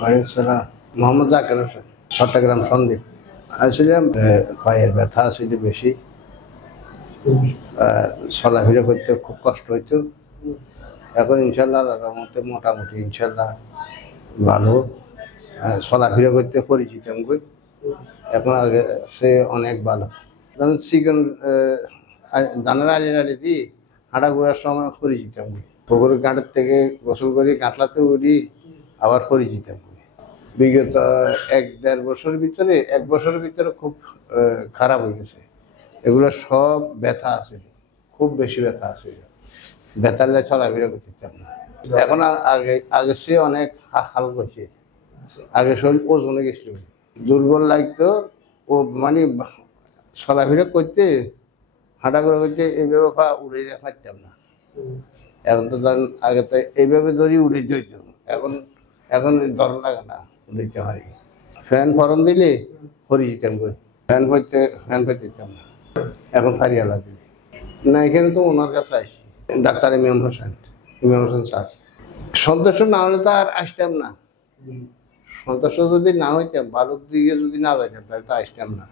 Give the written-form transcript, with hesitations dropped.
ওয়ালাইকুম মোহাম্মদ জাকির হোসেন, চট্টগ্রাম সন্দ্বীপ। আসলে পায়ের ব্যথা আসলে বেশি, চলাফেরা করতে খুব কষ্ট হইতো। এখন ইনশাল্লাহ রহমতে মোটামুটি ইনশাল্লাহ ভালো, চলাফেরা করতে পরিচিত আমি। এখন আগে সে অনেক ভালো। যেমন চিকেন দানার আলি দিয়ে হাঁটা ঘোরার সময় পরিচিত আমি। পুকুরের ঘাটের থেকে গোসল করি, কাটলাতে উঠি, আবার পরিচিত আমি। বিগত 1-1.5 বছরের ভিতরে 1 বছরের ভিতরে খুব খারাপ হয়ে গেছে। এগুলো সব ব্যথা আছে, খুব বেশি ব্যথা আছে। ব্যথালে চলাফেরা করতে না। এখন আগের চেয়ে অনেক হালকা হয়েছে। আগে শরীর ওজনে গেছিল, দুর্বল লাগতো। ও মানে চলাফেরা করতে, হাঁটাঘোরা করতে এইভাবে উড়ে পারতাম না। এখন তো ধরেন আগে তো এইভাবে ধরি উড়ে যেত, এখন এখন ডর লাগে না, উড়িতে পারি। ফ্যান ফরম দিলে পরে যেতাম কই, ফ্যান পাইতে দিতাম না, এখন ফারিয়ালা দিলে না। এখানে তো ওনার কাছে আসি, ডাক্তার ইমাম হোসেন স্যার। সদস্য না হলে তো আর আসতাম না। সদস্য যদি না হইতাম, ভারত দিকে যদি না যাইতাম তাহলে তো আসতাম না।